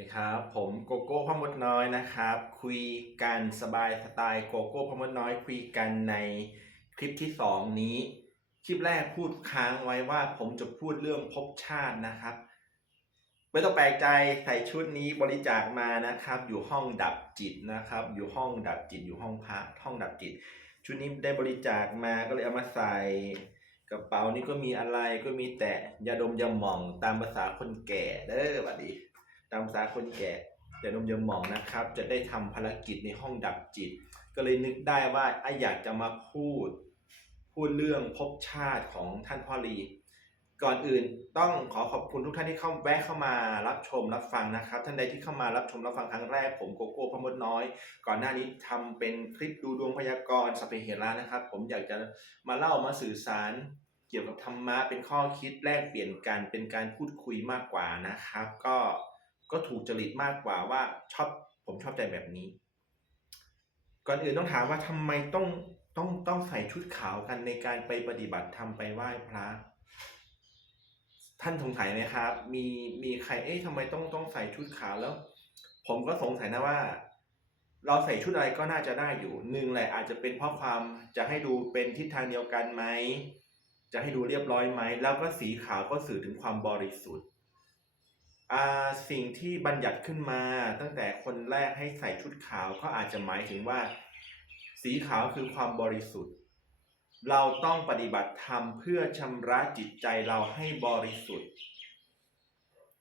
ดีครับ ผมโกโก้พ่อมดน้อยนะครับ คุยกันสบายสไตล์โกโก้พ่อมดน้อยคุยกันในคลิปที่สองนี้ คลิปแรกพูดค้างไว้ว่าผมจะพูดเรื่องภพชาตินะครับไม่ต้องแปลกใจใส่ชุดนี้บริจาคมานะครับ อยู่ห้องดับจิตนะครับ อยู่ห้องดับจิตอยู่ห้องพระห้องดับจิต ชุดนี้ได้บริจาคมาก็เลยเอามาใส่กระเป๋านี้ก็มีอะไรก็มีแต่ยาดมยาหม่องตามภาษาคนแก่เด้อบัสดี ตามภาคนแก่ยาดมยาหมองนะครับ จะได้ทำภารกิจในห้องดับจิต ก็เลยนึกได้ว่าไออยากจะมาพูด พูดเรื่องภพชาติของท่านพ่อรีก่อนอื่นต้องขอขอบคุณทุกท่านที่เข้าแวะเข้ามารับชมรับฟังนะครับ ท่านใดที่เข้ามารับชมรับฟังครั้งแรกผมโกโก้พมดน้อย ก่อนหน้านี้ทำเป็นคลิปดูดวงพยากรณ์สเปเหระนะครับ ผมอยากจะมาเล่ามาสื่อสารเกี่ยวกับธรรมะเป็นข้อคิดแลกเปลี่ยนกันเป็นการพูดคุยมากกว่านะครับ ก็ ก็ถูกจริตมากกว่าว่าชอบผมชอบใจแบบนี้ ก่อนอื่นต้องถามว่าทำไมต้องต้องต้องใส่ชุดขาวกันในการไปปฏิบัติธรรมไปไหว้พระท่านสงสัยไหมครับ มีมีใครเอ๊ะทำไมต้องต้องใส่ชุดขาวแล้ว ผมก็สงสัยนะว่า เราใส่ชุดอะไรก็น่าจะได้อยู่หนึ่งแหละอาจจะเป็นเพราะความจะให้ดูเป็นทิศทางเดียวกันไหมจะให้ดูเรียบร้อยไหม แล้วก็สีขาวก็สื่อถึงความบริสุทธิ์ สิ่งที่บัญญัติขึ้นมาตั้งแต่คนแรกให้ใส่ชุดขาวก็อาจจะหมายถึงว่า สีขาวคือความบริสุทธิ์ เราต้องปฏิบัติธรรมเพื่อชำระจิตใจเราให้บริสุทธิ์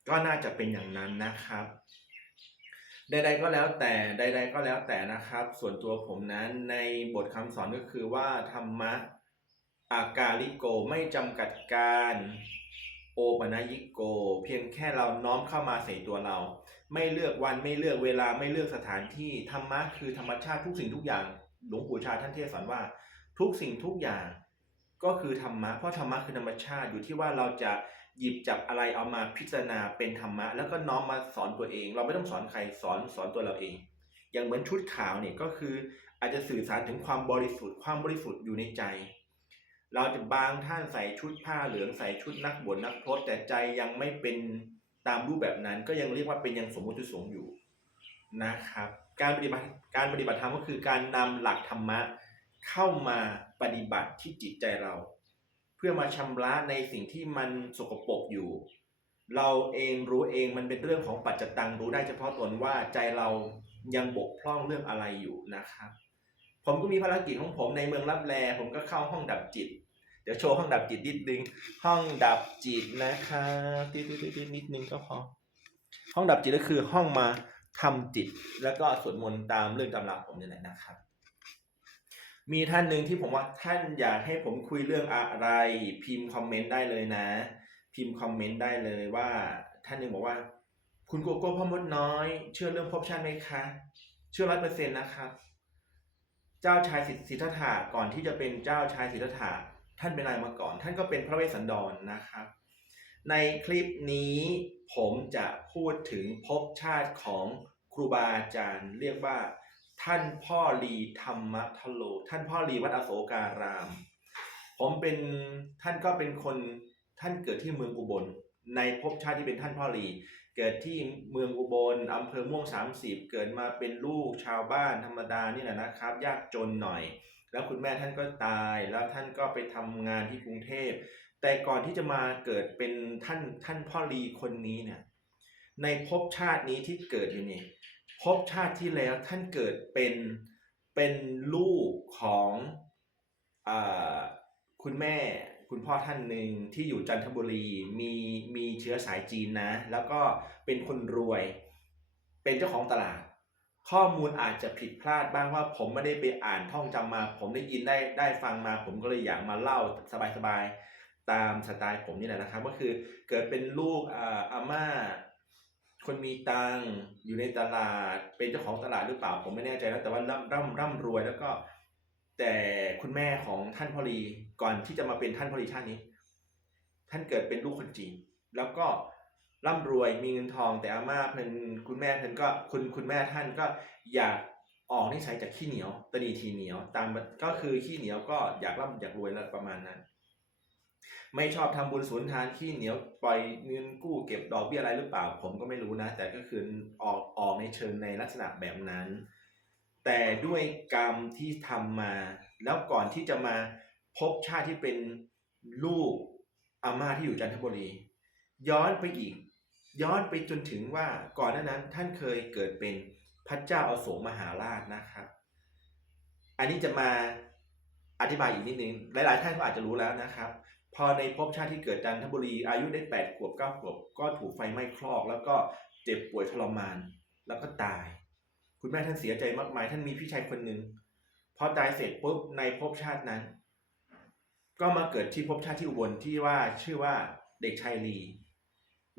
ก็น่าจะเป็นอย่างนั้นนะครับใดๆก็แล้วแต่ใด ๆ ก็แล้วแต่นะครับ ส่วนตัวผมนั้นในบทคำสอนก็คือว่าธรรมะอากาลิโกไม่จำกัดการ โอปนายิโก เพียงแค่เราน้อมเข้ามาใส่ตัวเรา ไม่เลือกวันไม่เลือกเวลาไม่เลือกสถานที่ธรรมะคือธรรมชาติทุกสิ่งทุกอย่าง หลวงปู่ชาท่านเทศน์สอนว่า ทุกสิ่งทุกอย่าง ก็คือธรรมะเพราะธรรมะคือธรรมชาติอยู่ที่ว่าเราจะหยิบจับอะไรเอามาพิจารณาเป็นธรรมะ แล้วก็น้อมมาสอนตัวเอง เราไม่ต้องสอนใครสอนสอนตัวเราเอง อย่างเหมือนชุดขาวเนี่ยก็คืออาจจะสื่อสารถึงความบริสุทธิ์ความบริสุทธิ์อยู่ในใจ เราจะบางท่านใส่ชุดผ้าเหลืองใส่ชุดนักบวชนักพรตแต่ใจยังไม่เป็นตามรูปแบบนั้น ก็ยังเรียกว่าเป็นยังสมมุติสงฆ์อยู่นะครับ การปฏิบัติการปฏิบัติธรรมก็คือการนำหลักธรรมะเข้ามาปฏิบัติที่จิตใจเรา เพื่อมาชำระในสิ่งที่มันสกปรกอยู่ เราเองรู้เองมันเป็นเรื่องของปัจจตังรู้ได้เฉพาะตนว่าใจเรายังบกพร่องเรื่องอะไรอยู่นะครับ ผมก็มีภารกิจของผมในเมืองรับแลผมก็เข้าห้องดับจิต ดี๋ยวโชว์ห้องดับจิตนิดนึง ห้องดับจิตนะครับติดๆๆนิดนึงก็พอ ห้องดับจิตก็คือห้องมาทำจิต แล้วก็สวดมนต์ตามเรื่องตำราผมนี่แหละนะครับ มีท่านหนึ่งที่ผมว่าท่านอยากให้ผมคุยเรื่องอะไร พิมพ์คอมเมนต์ได้เลยนะ พิมพ์คอมเมนต์ได้เลยว่า ท่านหนึ่งบอกว่า คุณโกโก้พ่อมดน้อย เชื่อเรื่องภพชาติไหมคะ เชื่อร้อยเปอร์เซ็นต์นะครับ เจ้าชายสิทธัตถะก่อนที่จะเป็นเจ้าชายสิทธัตถะ ท่านเป็นอะไรมาก่อน ท่านก็เป็นพระเวสสันดรนะครับ ในคลิปนี้ผมจะพูดถึงภพชาติของครูบาอาจารย์ เรียกว่า ท่านพ่อลีธรรมทโล ท่านพ่อลีวัดอโศการาม ผมเป็นท่านก็เป็นคนท่านเกิดที่เมืองอุบล ในภพชาติที่เป็นท่านพ่อลีเกิดที่เมืองอุบลอำเภอม่วง30เกิดมาเป็นลูกชาวบ้านธรรมดานี่แหละนะครับ ยากจนหน่อย แล้วคุณแม่ท่านก็ตายแล้วท่านก็ไปทำงานที่กรุงเทพ แต่ก่อนที่จะมาเกิดเป็นท่านท่านพ่อลีคนนี้เนี่ยในภพชาตินี้ที่เกิดอยู่นี่ภพชาติที่แล้วท่านเกิดเป็นเป็นลูกของอคุณแม่คุณพ่อท่านหนึ่งที่อยู่จันทบุรีมีมีเชื้อสายจีนนะ แล้วก็เป็นคนรวย เป็นเจ้าของตลาด ข้อมูลอาจจะผิดพลาดบ้างว่าผมไม่ได้ไปอ่านท่องจำมา ผมได้ยินได้ได้ฟังมา ผมก็เลยอยากมาเล่าสบายๆตามสไตล์ผมนี่แหละนะครับ ก็คือเกิดเป็นลูกอาอาม่า คนมีตังอยู่ในตลาด เป็นเจ้าของตลาดหรือเปล่า ผมไม่แน่ใจนะแต่ว่าร่ำร่ำร่ำรวยแล้วก็ แต่คุณแม่ของท่านพอลีก่อนที่จะมาเป็นท่านพอลีชาตินี้ ท่านเกิดเป็นลูกคนจีนแล้วก็ ร่ำรวยมีเงินทองแต่อาม่าเพิ่นคุณแม่เพิ่นก็คุณคุณแม่ท่านก็อยากออกนิสัยจากขี้เหนียวตนีทีเหนียว ตามก็คือขี้เหนียวก็อยากร่ำอยากรวยแล้วประมาณนั้น ไม่ชอบทำบุญสวนทานขี้เหนียวปล่อยเงินกู้เก็บดอกเบี้ยอะไรหรือเปล่า ผมก็ไม่รู้นะ แต่ก็คือออกออกในเชิงในลักษณะแบบนั้น แต่ด้วยกรรมที่ทำมา แล้วก่อนที่จะมาพบชาติที่เป็นลูกอาม่าที่อยู่จันทบุรี ย้อนไปอีก ย้อนไปจนถึงว่าก่อนหน้านั้นท่านเคยเกิดเป็นพระเจ้าอาโศกมหาราชนะครับ อันนี้จะมาอธิบายอีกนิดนึง หลาย ๆ ท่านก็อาจจะรู้แล้วนะครับ พอในภพชาติที่เกิดจันทบุรีอายุได้8ขวบ9ขวบก็ถูกไฟไหม้คลอก แล้วก็เจ็บป่วยทรมาน แล้วก็ตาย คุณแม่ท่านเสียใจมากมาย ท่านมีพี่ชายคนหนึ่งพอตายเสร็จปุ๊บในภพชาตินั้น ก็มาเกิดที่ภพชาติที่อุบลที่ว่าชื่อว่าเด็กชายลี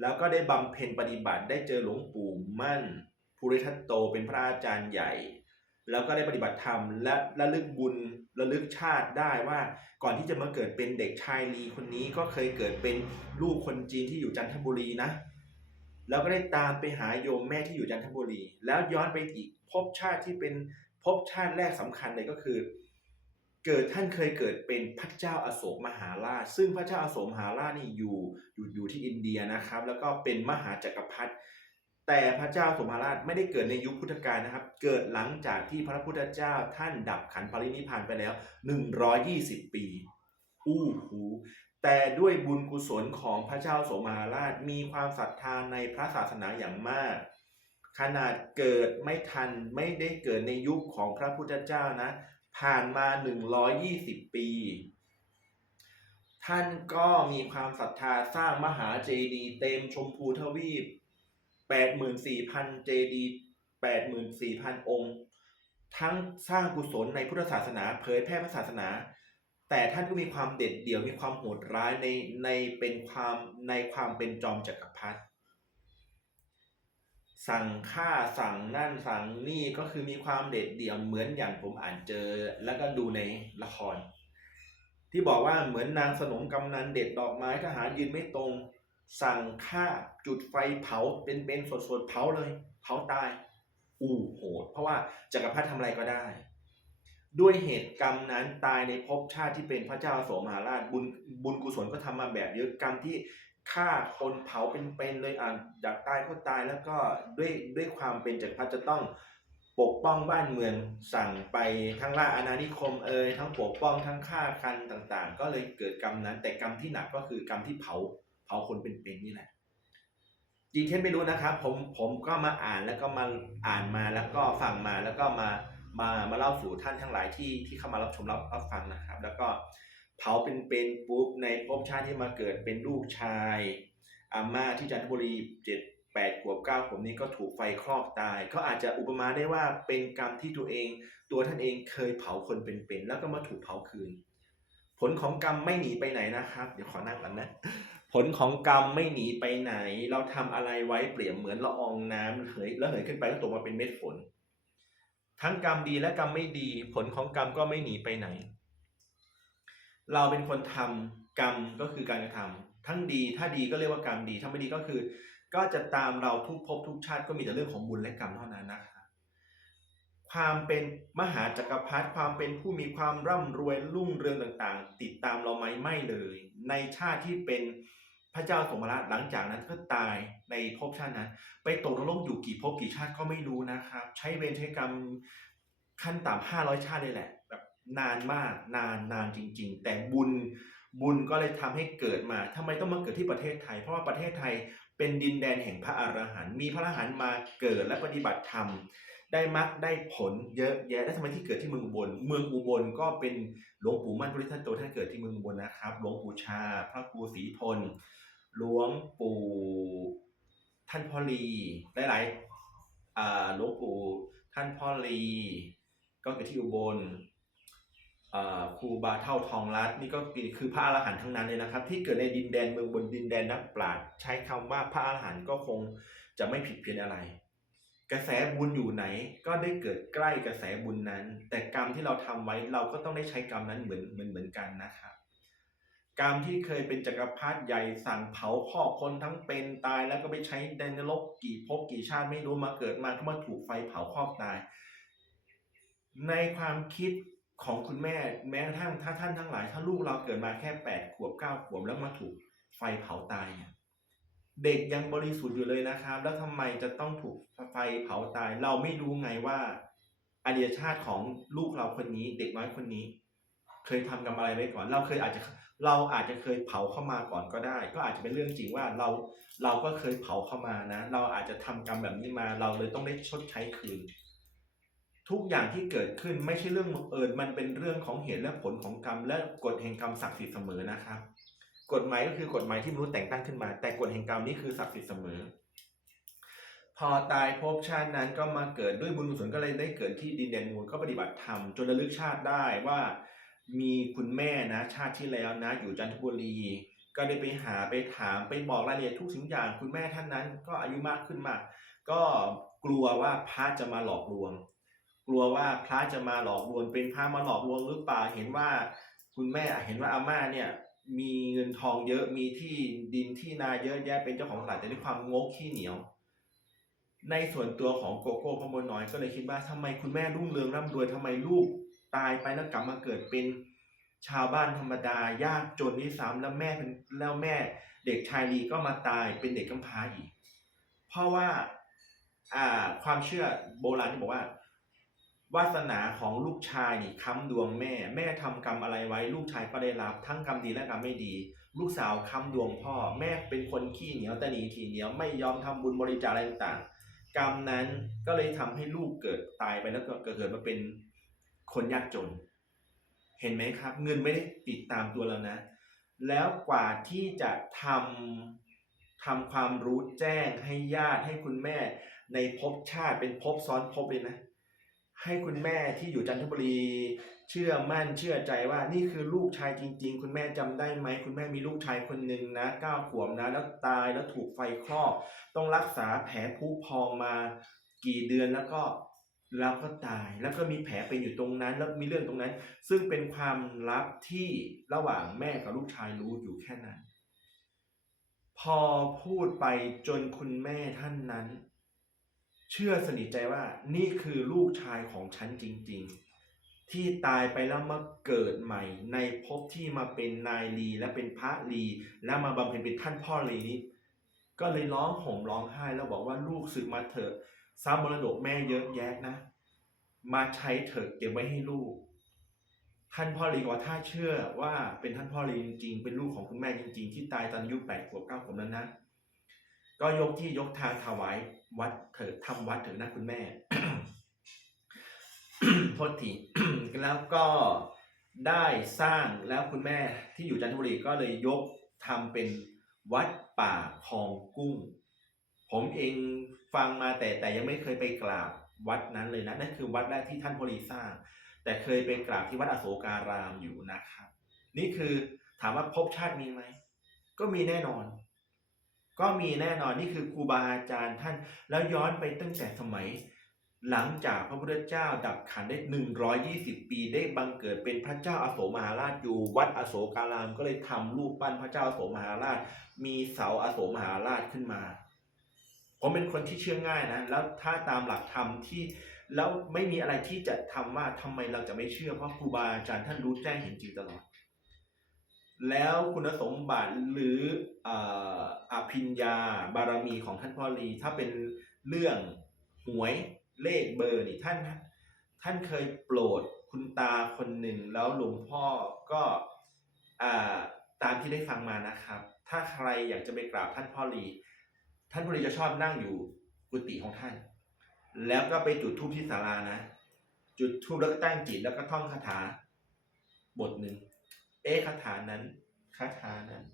แล้วก็ได้บำเพ็ญปฏิบัติได้เจอหลวงปู่มั่นภูริทัตโตเป็นพระอาจารย์ใหญ่ แล้วก็ได้ปฏิบัติธรรมและระลึกบุญระลึกชาติได้ว่าก่อนที่จะมาเกิดเป็นเด็กชายลีคนนี้ก็เคยเกิดเป็นลูกคนจีนที่อยู่จันทบุรีนะ แล้วก็ได้ตามไปหาโยมแม่ที่อยู่จันทบุรี แล้วย้อนไปอีกภพชาติที่เป็นภพชาติแรกสำคัญเลยก็คือ เกิดท่านเคยเกิดเป็นพระเจ้าอาโศกมหาราช ซึ่งพระเจ้าอาโศกมหาราชนี่อยู่อยู่อยู่ที่อินเดียนะครับ แล้วก็เป็นมหาจักรพรรดิแต่พระเจ้าอาโศกมหาราชไม่ได้เกิดในยุคพุทธกาลนะครับ เกิดหลังจากที่พระพุทธเจ้าท่านดับขันธ์ปรินิพานไปแล้ว 120 ปี อู้หูแต่ด้วยบุญกุศลของพระเจ้าสมหาราชมีความศรัทธาในพระศาสนาอย่างมาก ขนาดเกิดไม่ทันไม่ได้เกิดในยุคของพระพุทธเจ้านะ ผ่านมา 120 ปี ท่านก็มีความศรัทธาสร้างมหาเจดีย์เต็มชมพูทวีป 84,000 เจดีย์84,000 องค์ ทั้งสร้างกุศลในพุทธศาสนาเผยแพร่พระศาสนา แต่ท่านก็มีความเด็ดเดี่ยวมีความโหดร้ายในในเป็นความในความเป็นจอมจักรพรรดิ สั่งฆ่าสั่งนั่นสั่งนี่ก็คือมีความเด็ดเดี่ยวเหมือนอย่างผมอ่านเจอ แล้วก็ดูในละคร ที่บอกว่าเหมือนนางสนมกำนันเด็ดดอกไม้ทหารยืนไม่ตรง สั่งฆ่าจุดไฟเผาเป็นเป็นสดสดๆเผาเลยเผาตาย อู้โหด เพราะว่าจักรพรรดิทำอะไรก็ได้ ด้วยเหตุกรรมนั้นตายในภพชาติที่เป็นพระเจ้าโศกมหาราชบุญบุญกุศลก็ทำมาแบบเยอะกรรมที่ ฆ่าคนเผาเป็นๆเลยอะอยากตายก็ตายแล้วก็ด้วยด้วยความเป็นจักรพรรดิจะต้องปกป้องบ้านเมืองสั่งไปทั้งล่าอาณานิคมเอ่ยทั้งปกป้องทั้งฆ่าคันต่างๆ ก็เลยเกิดกรรมนั้น แต่กรรมที่หนักก็คือกรรมที่เผาเผาคนเป็นๆนี่แหละจริงเท็จไม่รู้นะครับผมผมก็มาอ่านแล้วก็มาอ่านมาแล้วก็ฟังมาแล้วก็มามามาเล่าสู่ท่านทั้งหลายที่ที่เข้ามารับชมรับรับฟังนะครับ แล้วก็ เผาเป็นเป็นปุ๊บในภพชาติที่มาเกิดเป็นลูกชายอาม่าที่จันทบุรีเจ็ดแปดขวบเก้าขวบนี้ก็ถูกไฟคลอกตายเขาอาจจะอุปมาได้ว่าเป็นกรรมที่ตัวเอง ตัวท่านเองเคยเผาคนเป็นๆแล้วก็มาถูกเผาคืน ผลของกรรมไม่หนีไปไหนนะครับ เดี๋ยวขอนั่งก่อนนะ ผลของกรรมไม่หนีไปไหน เราทำอะไรไว้เปรียบเหมือนละอองน้ำเหยแล้วเหยขึ้นไปก็ตกมาเป็นเม็ดฝน ทั้งกรรมดีและกรรมไม่ดี ผลของกรรมก็ไม่หนีไปไหน เราเป็นคนทำกรรมก็คือการกระทำทั้งดีถ้าดีก็เรียกว่ากรรมดีถ้าไม่ดีก็คือ ก็จะตามเราทุกภพทุกชาติก็มีแต่เรื่องของบุญและกรรมเท่านั้นนะครับความเป็นมหาจักรพรรดิความเป็นผู้มีความร่ำรวยรุ่งเรืองต่างๆ ติดตามเราไหมไม่เลย ในชาติที่เป็นพระเจ้าสมราชหลังจากนั้นก็ตายในภพชาตินั้น ไปตกนรกอยู่กี่ภพกี่ชาติก็ไม่รู้นะครับ ใช้เวรใช้กรรมขั้นต่ำห้าร้อยชาติเลยแหละแบบ นานมากนานนานจริง ๆ แต่บุญบุญก็เลยทำให้เกิดมาทำไมต้องมาเกิดที่ประเทศไทย เพราะว่าประเทศไทยเป็นดินแดนแห่งพระอรหันต์มีพระอรหันต์มาเกิดและปฏิบัติธรรม ได้มรรคได้ผลเยอะแยะแล้วทำไมที่เกิดที่เมืองอุบล เมืองอุบลก็เป็นหลวงปู่มั่นพุทธทาสโตท่านเกิดที่เมืองอุบลนะครับ หลวงปู่ชา พระครูศรีทนหลวงปู่ท่านพ่อลีหลายๆหลวงปู่ท่านพ่อลีก็เกิดที่อุบล ครูบาเท่าทองรัตน์นี่ก็คือพระอรหันต์ทั้งนั้นเลยนะครับ ที่เกิดในดินแดนเมืองบนดินแดนนักปราชญ์ใช้คำว่าพระอรหันต์ก็คงจะไม่ผิดเพี้ยนอะไร กระแสบุญอยู่ไหนก็ได้เกิดใกล้กระแสบุญนั้น แต่กรรมที่เราทำไว้เราก็ต้องได้ใช้กรรมนั้นเหมือนเหมือนเหมือนกันนะครับกรรมที่เคยเป็นจักรพรรดิใหญ่สั่งเผาพ่อคนทั้งเป็นตายแล้วก็ไปใช้ในนรกกี่ภพกี่ชาติไม่รู้มาเกิดมาก็มาถูกไฟเผาครอกตาย ในความคิด ของคุณแม่แม้กระทั่งถ้าท่านทั้งหลาย ถ้าลูกเราเกิดมาแค่แปดขวบเก้าขวบแล้วมาถูกไฟเผาตายเนี่ยเด็กยังบริสุทธิ์อยู่เลยนะครับ แล้วทำไมจะต้องถูกไฟเผาตาย เราไม่รู้ไงว่าอดีตชาติของลูกเราคนนี้ เด็กน้อยคนนี้ เคยทำกรรมอะไรไว้ก่อน เราเคยอาจจะเราอาจจะเคยเผาเข้ามาก่อนก็ได้ ก็อาจจะเป็นเรื่องจริงว่าเราเราก็เคยเผาเข้ามานะ เราอาจจะทำกรรมแบบนี้มา เราเลยต้องได้ชดใช้คืน ทุกอย่างที่เกิดขึ้นไม่ใช่เรื่องบังเอิญมันเป็นเรื่องของเหตุและผลของกรรม และกฎแห่งกรรมศักดิ์สิทธิ์เสมอนะครับ กฎหมายก็คือกฎหมายที่มนุษย์แต่งตั้งขึ้นมา แต่กฎแห่งกรรมนี่คือศักดิ์สิทธิ์เสมอ พอตายภพชาตินั้นก็มาเกิดด้วยบุญกุศลก็เลยได้เกิดที่ดินแดนมูลก็ปฏิบัติธรรมจนระลึกชาติได้ว่า มีคุณแม่นะชาติที่แล้วนะ อยู่จันทบุรีก็ได้ไปหาไปถามไปบอกรายละเอียดทุกสิ่งอย่างคุณแม่ท่านนั้น ก็อายุมากขึ้นมาก ก็กลัวว่าพระจะมาหลอกลวง กลัวว่าพระจะมาหลอกลวงเป็นพระมาหลอกลวงหรือเปล่าเห็นว่าคุณแม่เห็นว่าอาม่าเนี่ยมีเงินทองเยอะมีที่ดินที่นาเยอะแยะเป็นเจ้าของตลาดแต่ด้วยความงกขี้เหนียว ในส่วนตัวของโกโก้พมน้อยก็เลยคิดว่าทำไมคุณแม่รุ่งเรืองร่ำรวยทำไมลูกตายไปแล้วกลับมาเกิดเป็นชาวบ้านธรรมดายากจนที่ซ้ำแล้วแม่เป็นแล้วแม่ เด็กชายลีก็มาตายเป็นเด็กกำพร้าอีก เพราะว่า อ่าความเชื่อโบราณที่บอกว่า วาสนาของลูกชายนี่ค้ำดวงแม่ แม่ทำกรรมอะไรไว้ ลูกชายก็ได้รับ ทั้งกรรมดีและกรรมไม่ดี ลูกสาวค้ำดวงพ่อ แม่เป็นคนขี้เหนียวตะหนีทีเหนียวไม่ยอมทำบุญบริจาคอะไรต่างๆ กรรมนั้นก็เลยทำให้ลูกเกิดตายไปแล้วก็เกิดมาเป็นคนยากจน เห็นไหมครับ เงินไม่ได้ติดตามตัวเรานะ แล้วกว่าที่จะทำทำความรู้แจ้งให้ญาติให้คุณแม่ ในภพชาติเป็นภพซ้อนภพเลยนะ ให้คุณแม่ที่อยู่จันทบุรี เชื่อมั่นเชื่อใจว่านี่คือลูกชายจริง ๆ คุณแม่จำได้ไหมคุณแม่มีลูกชายคนหนึ่งนะเก้าขวบนะแล้วตายแล้วถูกไฟคลอกต้องรักษาแผลผุพองมากี่เดือนแล้วก็แล้วก็ตายแล้วก็มีแผลเป็นอยู่ตรงนั้น แล้วมีเรื่องตรงนั้น ซึ่งเป็นความลับที่ระหว่างแม่กับลูกชายรู้อยู่แค่นั้น พอพูดไปจนคุณแม่ท่านนั้น เชื่อสนิทใจว่านี่คือลูกชายของฉันจริง ๆ ที่ตายไปแล้วมาเกิดใหม่ ในภพที่มาเป็นนายลีและเป็นพระลีและมาบำเพ็ญเป็นท่านพ่อลีนี้ก็เลยร้องห่มร้องไห้แล้วบอกว่าลูกสึกมาเถอะทรัพย์มรดกแม่เยอะแยะนะ มาใช้เถอะเก็บไว้ให้ลูก ท่านพ่อลีก็ว่าถ้าเชื่อว่าเป็นท่านพ่อลีจริงๆเป็นลูกของคุณแม่จริง ๆ ที่ตายตอนอายุแปดขวบเก้าขวบนั้นนะ ก็ยกที่ยกทางถวายวัดเถิดทำวัดเถิดนะคุณแม่โทษทีแล้วก็ได้สร้างแล้วคุณแม่ที่อยู่จันทบุรีก็เลยยกทำเป็นวัดป่าคลองกุ้ง ผมเองฟังมาแต่แต่ยังไม่เคยไปกราบวัดนั้นเลยนะนั่นคือวัดแรกที่ท่านพลีสร้าง แต่เคยไปกราบที่วัดอโศการามอยู่นะครับ นี่คือถามว่าภพชาติมีไหมก็มีแน่นอน ก็มีแน่นอนนี่คือครูบาอาจารย์ท่าน แล้วย้อนไปตั้งแต่สมัย หลังจากพระพุทธเจ้าดับขันได้ 120 ปีได้บังเกิดเป็นพระเจ้าอาโศมหาราชอยู่ วัดอโศการามก็เลยทำรูปปั้นพระเจ้าอาโศมหาราช มีเสาอาโศมหาราชขึ้นมาผมเป็นคนที่เชื่อง่ายนะแล้วถ้าตามหลักธรรมที่แล้วไม่มีอะไรที่จะทำว่าทำไมเราจะไม่เชื่อเพราะครูบาอาจารย์ท่านรู้แจ้งเห็นจริงตลอด แล้วคุณสมบัติหรืออภิญญาบารมีของท่านพ่อรีถ้าเป็นเรื่องหวยเลขเบอร์นี่ท่าน ท่านเคยโปรดคุณตาคนหนึ่ง แล้วหลวงพ่อก็อ่าตามที่ได้ฟังมานะครับ ถ้าใครอยากจะไปกราบท่านพ่อรีท่านพ่อรีจะชอบนั่งอยู่กุฏิของท่าน แล้วก็ไปจุดธูปที่ศาลานะ จุดธูปแล้วก็ตั้งจิตแล้วก็ท่องคาถาบทหนึ่ง เอะคาถานั้นคาถานั้น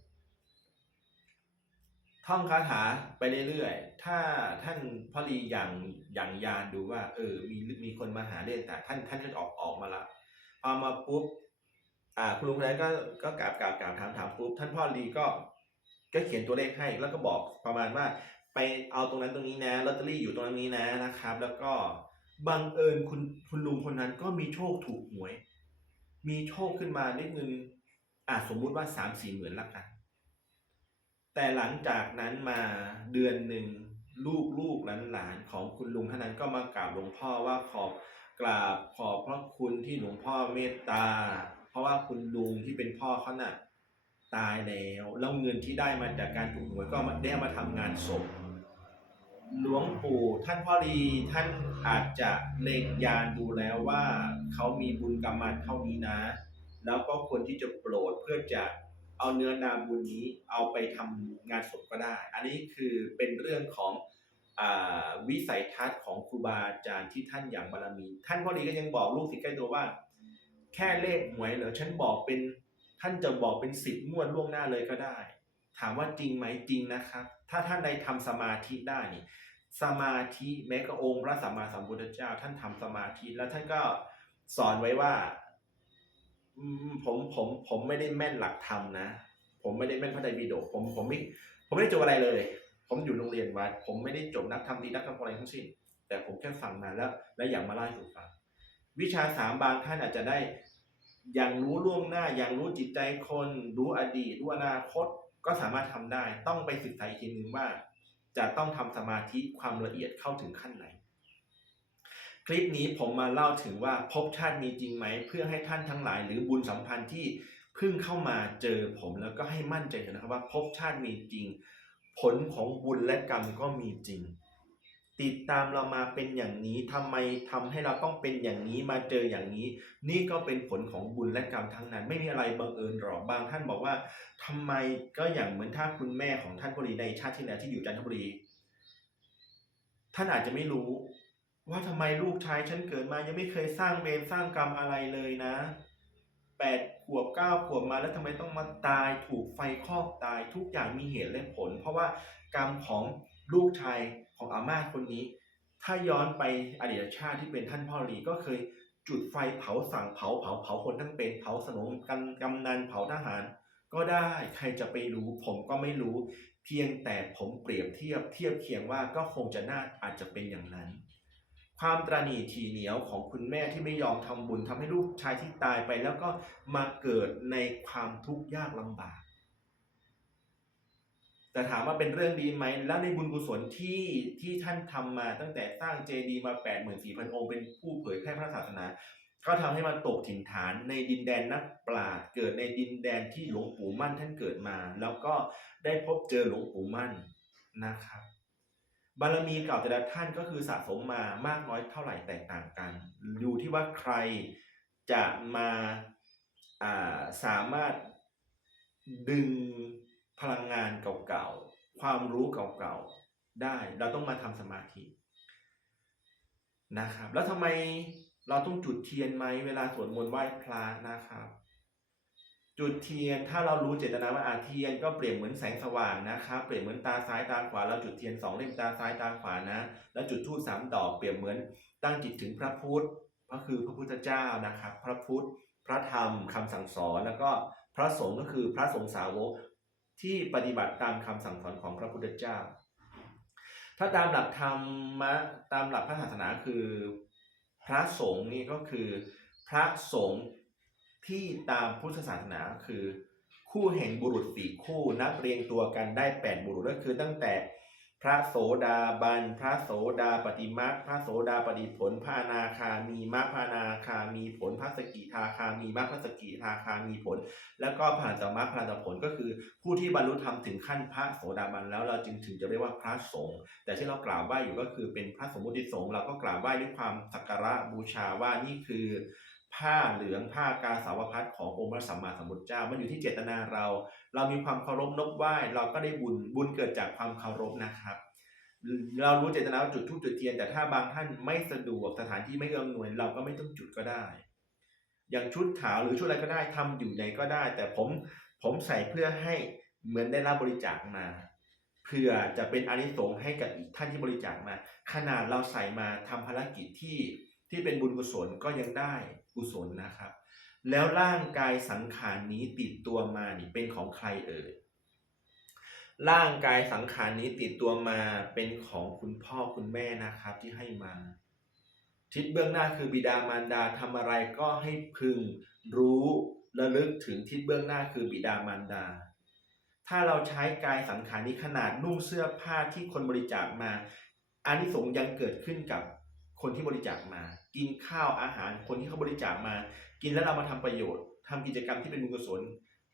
ท่องคาถาไปเรื่อยๆ ถ้าท่านพ่อรีอย่างอย่างยานดูว่า เออ มีมีคนมาหาเรื่องแต่ท่านท่านก็ออกออกมาละพอมาปุ๊บอ่าคุณลุงคนนั้นก็ก็กราบกราบกราบถามถามปุ๊บท่านพ่อรีก็ก็เขียนตัวเลขให้แล้วก็บอกประมาณว่า ไปเอาตรงนั้นตรงนี้นะลอตเตอรี่อยู่ตรงนี้นะนะครับ แล้วก็บังเอิญคุณคุณลุงคนนั้นก็มีโชคถูกหวย มีโชคขึ้นมาได้เงิน อ่าสมมุติว่าสามสี่หมื่นละกัน แต่หลังจากนั้นมาเดือนหนึ่งลูกลูกหลานหลานๆของคุณลุงท่านนั้นก็มากราบหลวงพ่อว่าขอบกราบขอบพระคุณที่หลวงพ่อเมตตา เพราะว่าคุณลุงที่เป็นพ่อเขาน่ะตายแล้วแล้วเงินที่ได้มาจากการถูกหวยก็ได้มาทำงานศพหลวงปู่ท่านพ่อรีท่านอาจจะเล็งยานดูแล้วว่าเขามีบุญกรรมมาเท่านี้นะ แล้วก็ควรที่จะโปรดเพื่อจะเอาเนื้อนาบุญนี้เอาไปทำงานศพก็ได้ อันนี้คือเป็นเรื่องของอวิสัยทัศน์ของครูบาอาจารย์ที่ท่านอย่างบารมี ท่านพ่อรีก็ยังบอกลูกศิษย์ใกล้ตัวว่า แค่เลขหวยเหรอฉันบอกเป็นท่านจะบอกเป็นสิบงวดล่วงหน้าเลยก็ได้ ถามว่าจริงไหมจริงนะครับ ถ้าท่านใดทำสมาธิได้นี่สมาธิแม้กระองค์พระสัมมาสัมพุทธเจ้า ท่านทำสมาธิแล้วท่านก็สอนไว้ว่า ผมผมผมไม่ได้แม่นหลักธรรมนะ ผมไม่ได้แม่นพระไตรปิฎกผมผมไม่ผมไม่ได้จบอะไรเลย ผมอยู่โรงเรียนวัดผมไม่ได้จบนักธรรมดีนักธรรมอะไรทั้งสิ้น แต่ผมแค่ฟังมาแล้ว และอยากมาเล่าให้คุณฟัง วิชาสามบางท่านอาจจะได้อย่างรู้ล่วงหน้าอย่างรู้จิตใจคน รู้อดีตรู้อนาคตก็สามารถทำได้ ต้องไปศึกษาอีกทีนึงว่า จะต้องทำสมาธิความละเอียดเข้าถึงขั้นไหน คลิปนี้ผมมาเล่าถึงว่าภพชาติมีจริงไหม เพื่อให้ท่านทั้งหลาย หรือบุญสัมพันธ์ที่เพิ่งเข้ามาเจอผมแล้วก็ให้มั่นใจเถอะนะครับว่าภพชาติมีจริง ผลของบุญและกรรมก็มีจริง ติดตามเรามาเป็นอย่างนี้ทำไมทำให้เราต้องเป็นอย่างนี้มาเจออย่างนี้ นี่ก็เป็นผลของบุญและกรรมทั้งนั้น ไม่มีอะไรบังเอิญหรอกบางท่านบอกว่าทำไมก็อย่างเหมือนถ้าคุณแม่ของท่านบุรีในชาติที่แล้วที่อยู่จันทบุรีท่านอาจจะไม่รู้ ว่าทำไมลูกชายฉันเกิดมายังไม่เคยสร้างเวรสร้างกรรมอะไรเลยนะแปดขวบเก้าขวบมาแล้วทำไมต้องมาตายถูกไฟคอกตายทุกอย่างมีเหตุและผล เพราะว่ากรรมของลูกชายของอาม่าคนนี้ ถ้าย้อนไปอดีตชาติที่เป็นท่านพ่อหลีก็เคยจุดไฟเผาสั่งเผาเผาเผาคนทั้งเป็นเผาสนมกันกำนันเผาทหาร ก็ได้ใครจะไปรู้ ผมก็ไม่รู้ เพียงแต่ผมเปรียบเทียบเทียบเคียงว่าก็คงจะน่าอาจจะเป็นอย่างนั้น ความตระหนี่ทีเหนียวของคุณแม่ที่ไม่ยอมทำบุญทำให้ลูกชายที่ตายไป แล้วก็มาเกิดในความทุกข์ยากลำบาก แต่ถามว่าเป็นเรื่องดีไหม แล้วในบุญกุศลที่ที่ท่านทำมาตั้งแต่สร้างเจดีย์มา8 4 0 0 0องค์เป็นผู้เผยแพร่พระศาสนา ก็ทำให้มันตกถิ่นฐานในดินแดนนักปราชญ์เกิดในดินแดนที่หลวงปู่มั่นท่านเกิดมา แล้วก็ได้พบเจอหลวงปู่มั่นนะครับ บารมีเก่าแต่ละท่านก็คือสะสมมามากน้อยเท่าไหร่แตกต่างกัน อยู่ที่ว่าใครจะมาาสามารถดึงพลังงานเก่าๆ ความรู้เก่าๆ ได้ เราต้องมาทำสมาธินะครับ แล้วทำไมเราต้องจุดเทียนไหมเวลาสวดมนต์ไหว้พระนะครับ จุดเทียนถ้าเรารู้เจตนาว่าอาเทียนก็เปรียบเหมือนแสงสว่างนะครับเปรียบเหมือนตาซ้ายตาขวาเราจุดเทียนสองเล่มตาซ้ายตาขวานะ แล้วจุดธูปสามดอกเปรียบเหมือนตั้งจิตถึงพระพุทธก็คือพระพุทธเจ้านะครับ พระพุทธ พระธรรมคำสั่งสอน แล้วก็พระสงฆ์ก็คือพระสงฆ์สาวกที่ปฏิบัติตามคำสั่งสอนของพระพุทธเจ้า ถ้าตามหลักธรรมะตามหลักพระศาสนาคือ พระสงฆ์นี่ก็คือพระสงฆ์ ที่ตามพุทธศาสนาคือ คู่แห่งบุรุษสี่คู่นับเรียงตัวกันได้แปดบุรุษก็คือตั้งแต่พระโสดาบัน พระโสดาปฏิมาพระโสดาปฏิผลพระนาคามีมรพระนาคามีผลพระสกิทาคามีมรพระสกิทาคามีผล แล้วก็ผ่านจากมรรคผ่านจากผลก็คือ ผู้ที่บรรลุธรรมถึงขั้นพระโสดาบันแล้วเราจึงถึงจะเรียกว่าพระสงฆ์แต่ที่เรากราบไหว้อยู่ก็คือเป็นพระสมมุติสงฆ์เราก็กราบไหว้ด้วยความสักการะบูชาว่านี่คือ ผ้าเหลืองผ้ากาสาวพัดขององค์พระสัมมาสัมพุทธเจ้า มันอยู่ที่เจตนาเรา เรามีความเคารพนบไหว้เราก็ได้บุญบุญเกิดจากความเคารพนะครับ เรารู้เจตนาจุดธูปจุดเทียน แต่ถ้าบางท่านไม่สะดวกสถานที่ไม่เอื้อมหน่วย เราก็ไม่ต้องจุดก็ได้ อย่างชุดขาวหรือชุดอะไรก็ได้ทำอยู่ไหนก็ได้ แต่ผมผมใส่เพื่อให้เหมือนได้รับบริจาคมาเพื่อจะเป็นอานิสงส์ให้กับอีกท่านที่บริจาคมา ขนาดเราใส่มาทำภารกิจที่ ที่เป็นบุญกุศลก็ยังได้กุศลนะครับ แล้วร่างกายสังขารนี้ติดตัวมานี่เป็นของใครเอ่ยร่างกายสังขารนี้ติดตัวมาเป็นของคุณพ่อคุณแม่นะครับที่ให้มา ทิศเบื้องหน้าคือบิดามารดาทำอะไรก็ให้พึงรู้ระลึกถึงทิศเบื้องหน้าคือบิดามารดา ถ้าเราใช้กายสังขารนี้ขนาดนุ่งเสื้อผ้าที่คนบริจาคมาอานิสงส์ยังเกิดขึ้นกับ คนที่บริจาคมา กินข้าวอาหารคนที่เขาบริจาคมา กินแล้วเรามาทำประโยชน์ทำกิจกรรมที่เป็นบุญกุศล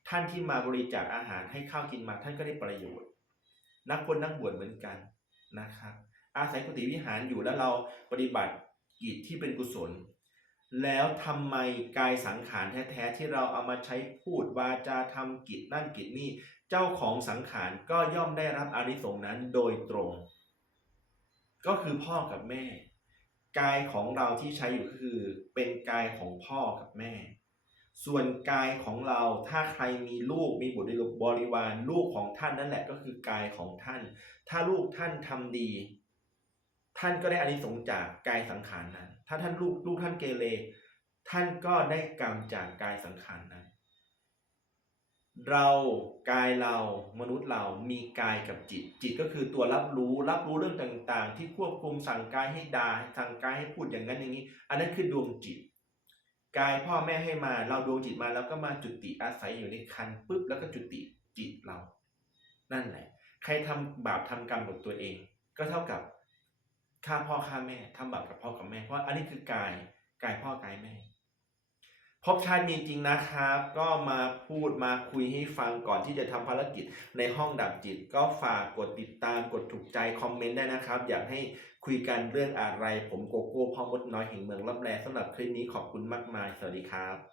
ท่านที่มาบริจาคอาหารให้ข้าวกินมาท่านก็ได้ประโยชน์ นักคนนักบวชเหมือนกันนะครับ อาศัยกุฏิวิหารอยู่แล้วเราปฏิบัติกิจที่เป็นกุศล แล้วทำไมกายสังขารแท้ๆที่เราเอามาใช้พูดวาจาทำกิจนั่นกิจนี่เจ้าของสังขารก็ย่อมได้รับอานิสงส์นั้นโดยตรง ก็คือพ่อกับแม่ กายของเราที่ใช้อยู่ก็คือ เป็นกายของพ่อกับแม่ ส่วนกายของเราถ้าใครมีลูกมีบุตรบริวารลูกของท่านนั่นแหละก็คือกายของท่าน ถ้าลูกท่านทำดี ท่านก็ได้อานิสงส์จากกายสังขารนั้น ถ้าท่านลูกลูกท่านเกเรท่านก็ได้กรรมจากกายสังขารนั้น เรากายเรามนุษย์เรามีกายกับจิต จิตก็คือตัวรับรู้รับรู้เรื่องต่างๆ ที่ควบคุมสั่งกายให้ด่าสั่งกายให้พูดอย่างนั้นอย่างนี้ อันนั้นคือดวงจิต กายพ่อแม่ให้มา เราดวงจิตมาแล้วก็มาจุติอาศัยอยู่ในคันปุ๊บแล้วก็จุติจิตเรา นั่นแหละ ใครทำบาปทำกรรมกับตัวเอง ก็เท่ากับฆ่าพ่อฆ่าแม่ทำบาปกับพ่อกับแม่เพราะอันนี้คือกายกายพ่อกายแม่ พบชาติมีจริงนะครับ ก็มาพูดมาคุยให้ฟังก่อนที่จะทำภารกิจในห้องดับจิต ก็ฝากกดติดตามกดถูกใจคอมเมนต์ได้นะครับ อยากให้คุยกันเรื่องอะไร ผมโกโก้พ่อมดน้อยแห่งเมืองลับแลสำหรับคลิปนี้ขอบคุณมากมาย สวัสดีครับ